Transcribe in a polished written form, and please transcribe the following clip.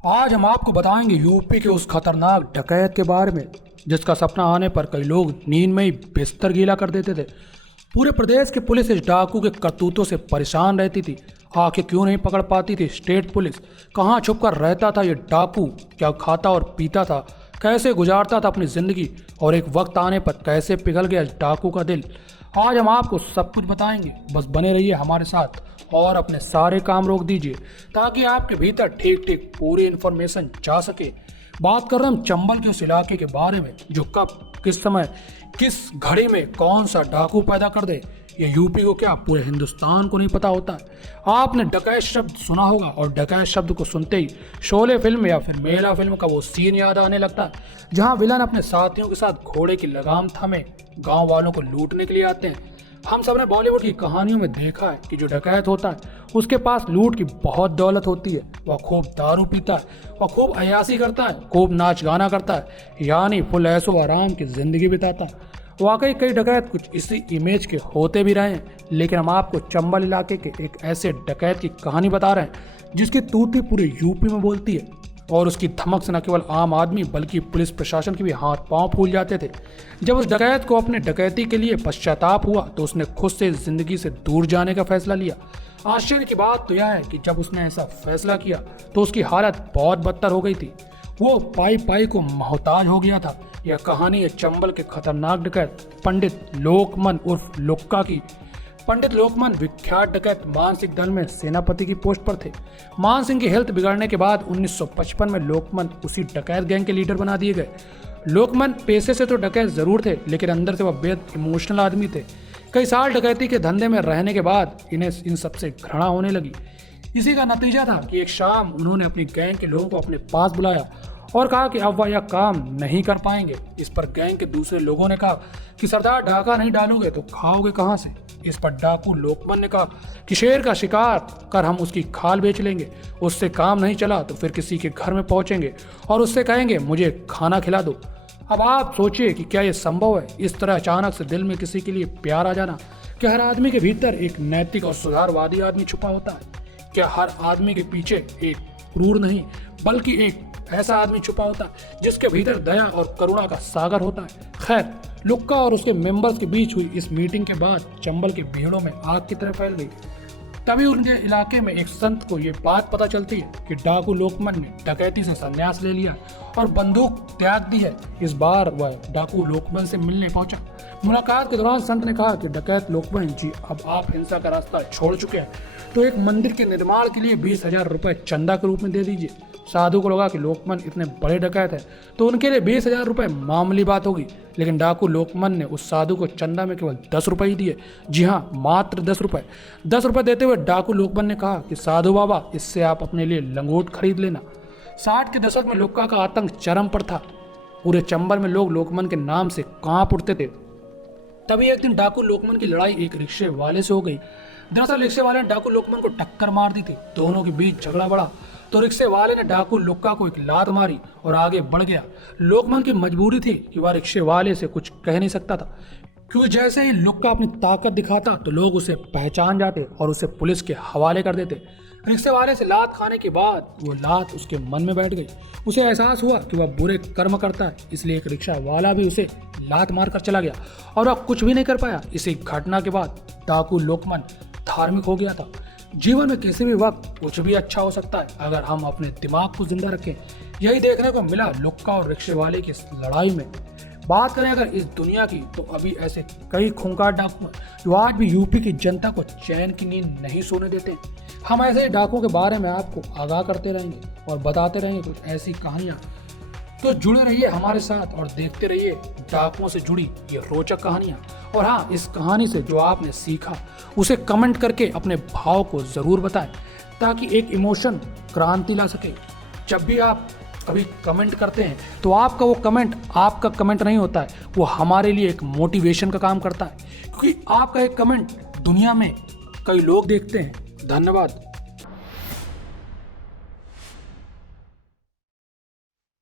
आज हम आपको बताएंगे यूपी के उस खतरनाक डकैत के बारे में जिसका सपना आने पर कई लोग नींद में ही बिस्तर गीला कर देते थे। पूरे प्रदेश की पुलिस इस डाकू के करतूतों से परेशान रहती थी। आखिर क्यों नहीं पकड़ पाती थी स्टेट पुलिस? कहाँ छुप कर रहता था ये डाकू? क्या खाता और पीता था? कैसे गुजारता था अपनी जिंदगी? और एक वक्त आने पर कैसे पिघल गया इस डाकू का दिल? आज हम आपको सब कुछ बताएंगे। बस बने रहिए हमारे साथ और अपने सारे काम रोक दीजिए ताकि आपके भीतर ठीक ठीक पूरी इन्फॉर्मेशन जा सके। बात कर रहे हैं हम चंबल के उस इलाके के बारे में जो कब, किस समय, किस घड़ी में कौन सा डाकू पैदा कर दे, ये यूपी को क्या पूरे हिंदुस्तान को नहीं पता होता है। आपने डकैत शब्द सुना होगा और डकैत शब्द को सुनते ही शोले फिल्म या फिर मेला फिल्म का वो सीन याद आने लगता है जहां विलन अपने साथियों के साथ घोड़े की लगाम थामे गांव वालों को लूटने के लिए आते हैं। हम सब ने बॉलीवुड की कहानियों में देखा है कि जो डकैत होता है उसके पास लूट की बहुत दौलत होती है। वह खूब दारू पीता है, वह खूब अय्यासी करता है, खूब नाच गाना करता है, यानी फुल ऐशो आराम की जिंदगी बिताता है। वाकई कई डकैत कुछ इसी इमेज के होते भी रहे हैं, लेकिन हम आपको चंबल इलाके के एक ऐसे डकैत की कहानी बता रहे हैं जिसकी तूती पूरे यूपी में बोलती है और उसकी धमक से न केवल आम आदमी बल्कि पुलिस प्रशासन के भी हाथ पांव फूल जाते थे। जब उस डकैत को अपने डकैती के लिए पश्चाताप हुआ तो उसने खुद से जिंदगी से दूर जाने का फैसला लिया। आश्चर्य की बात तो यह है कि जब उसने ऐसा फैसला किया तो उसकी हालत बहुत बदतर हो गई थी। वो पाई पाई को मोहताज हो गया था। यह कहानी है चंबल के खतरनाक डकैत पंडित लोकमन उर्फ लुक्का की। पंडित लोकमन विख्यात डकैत मान सिंह दल में सेनापति की पोस्ट पर थे। मान सिंह की हेल्थ बिगड़ने के बाद 1955 में लोकमन उसी डकैत गैंग के लीडर बना दिए गए। लोकमन पेशे से तो डकैत जरूर थे, लेकिन अंदर से वह बेहद इमोशनल आदमी थे। कई साल डकैती के धंधे में रहने के बाद इन्हें इन सबसे घृणा होने लगी। इसी का नतीजा था कि एक शाम उन्होंने अपनी गैंग के लोगों को अपने पास बुलाया और कहा कि अब वह यह काम नहीं कर पाएंगे। इस पर गैंग के दूसरे लोगों ने कहा कि सरदार डाका नहीं डालोगे तो खाओगे कहाँ से? इस पर डाकू लोकमन ने कहा कि शेर का शिकार कर हम उसकी खाल बेच लेंगे, उससे काम नहीं चला तो फिर किसी के घर में पहुंचेंगे और उससे कहेंगे मुझे खाना खिला दो। अब आप सोचिए कि क्या यह संभव है? इस तरह अचानक से दिल में किसी के लिए प्यार आ जाना। क्या हर आदमी के भीतर एक नैतिक और सुधारवादी आदमी छुपा होता है? क्या हर आदमी के पीछे एक क्रूर नहीं बल्कि एक ऐसा आदमी छुपा होता है जिसके भीतर दया और करुणा का सागर होता है? खैर, लुक्का और उसके मेंबर्स के बीच हुई इस मीटिंग के बाद चंबल के भीड़ों में आग की तरह फैल गई। तभी उनके इलाके में एक संत को ये बात पता चलती है कि डाकू लोकमन ने डकैती से संन्यास ले लिया और बंदूक त्याग दी है। इस बार वह डाकू लोकमन से मिलने पहुंचा। मुलाकात के दौरान संत ने कहा कि डकैत लोकमन जी, अब आप हिंसा का रास्ता छोड़ चुके हैं तो एक मंदिर के निर्माण के लिए 20,000 रुपए चंदा के रूप में दे दीजिए। साधु को लगा कि लोकमन इतने बड़े डकैत है तो उनके लिए 20,000 रुपए मामूली बात होगी, लेकिन डाकू लोकमन ने उस साधु को चंदा में केवल 10 रुपए ही दिए। जी हाँ, मात्र 10 रुपए। 10 रुपए देते हुए डाकू लोकमन ने कहा कि साधु बाबा, इससे आप अपने लिए लंगोट खरीद लेना। 60 के दशक में लुक्का का आतंक चरम पर था। पूरे चंबल में लोग लोकमन के नाम से कांप उठते थे। तभी एक दिन डाकू लोकमन की लड़ाई एक रिक्शे वाले से हो गई। दरअसल रिक्शे वाले ने डाकू लोकमन को टक्कर मार दी थी। दोनों के बीच झगड़ा बढ़ा तो रिक्शे वाले ने डाकू लुक्का को एक लात मारी और आगे बढ़ गया। लोकमन की मजबूरी थी कि वह रिक्शे वाले से कुछ कह नहीं सकता था, क्योंकि जैसे ही लुक्का अपनी ताकत दिखाता तो लोग उसे पहचान जाते और उसे पुलिस के हवाले कर देते। रिक्शे वाले से लात खाने के बाद वो लात उसके मन में बैठ गई। उसे एहसास हुआ कि वह बुरे कर्म करता है, इसलिए एक रिक्शा वाला भी उसे लात मार कर चला गया और वह कुछ भी नहीं कर पाया। इसी घटना के बाद डाकू लोकमन धार्मिक हो गया था। जीवन में किसी भी वक्त कुछ भी अच्छा हो सकता है अगर हम अपने दिमाग को जिंदा रखें। यही देखने को मिला लुक्का और रिक्शे वाले की लड़ाई में। बात करें अगर इस दुनिया की तो अभी ऐसे कई खूंखार डाकू जो आज भी यूपी की जनता को चैन की नींद नहीं सोने देते। हम ऐसे ही डाकुओं के बारे में आपको आगाह करते रहेंगे और बताते रहेंगे कुछ ऐसी कहानियां। तो जुड़े रहिए हमारे साथ और देखते रहिए डाकुओं से जुड़ी ये रोचक कहानियां। और हाँ, इस कहानी से जो आपने सीखा उसे कमेंट करके अपने भाव को जरूर बताएं ताकि एक इमोशन क्रांति ला सके। जब भी आप कभी कमेंट करते हैं तो आपका कमेंट नहीं होता है, वो हमारे लिए एक मोटिवेशन का काम करता है, क्योंकि आपका एक कमेंट दुनिया में कई लोग देखते हैं। धन्यवाद।